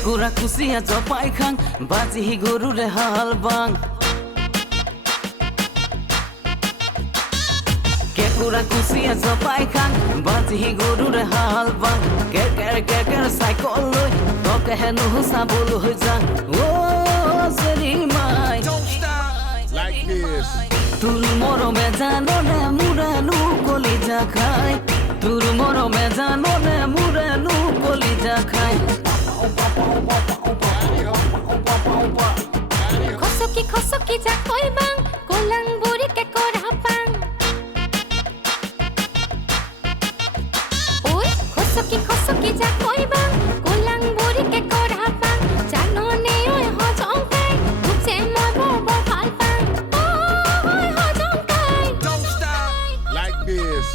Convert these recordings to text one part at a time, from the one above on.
কেকুৰা কুচিয়া জপাই খাং বাজি গৰুৰে হাল বাং কেকুৰা কুচিয়া জপাই খাং বাজি গৰুৰে হাল বাং কেকেৰ চাইকেল লৈ তকে হেনো চাবলৈ যাং অ জেৰি মাই Like this. তোৰ মৰমে জাননে মুৰানো কলিজা খাই তোৰ মৰমে জাননে মুৰানো কলিজা খাই খসকি যা কই বাং কোলাং বুড়ি কে কোরা পাং ওই খসকি যা কই বাং কোলাং বুড়ি কে কোরা পাং জানো নে ওই হজং কাই বুঝে মই বড় ভাল পাং ওই হজং কাই Don't stop. Like this.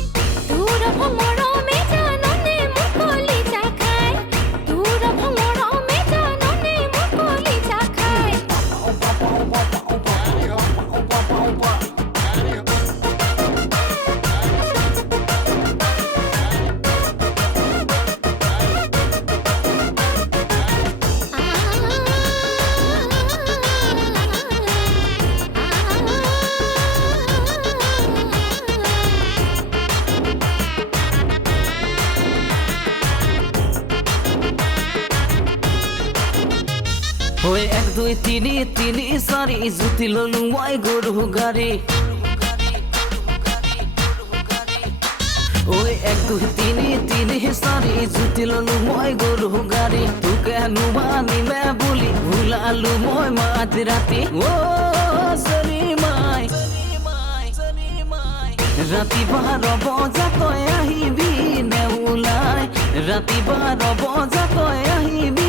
দূর ভমরো মে জানো নে মু কলিজা খাই দূর ভমরো মে জানো নে মু কলিজা খাই ওই 1 2 3 3 4 জুতি ললু মই গৰু গাড়ী ওই 1 2 3 3 4 জুতি ললু মই গৰু গাড়ী তোকে নুবানি মে বুলি ভুলালু মই মাত ৰাতি ও জৰি মাই ৰাতি 12 বজাত আহিবি নে ওলাই ৰাতি 12 বজাত আহিবি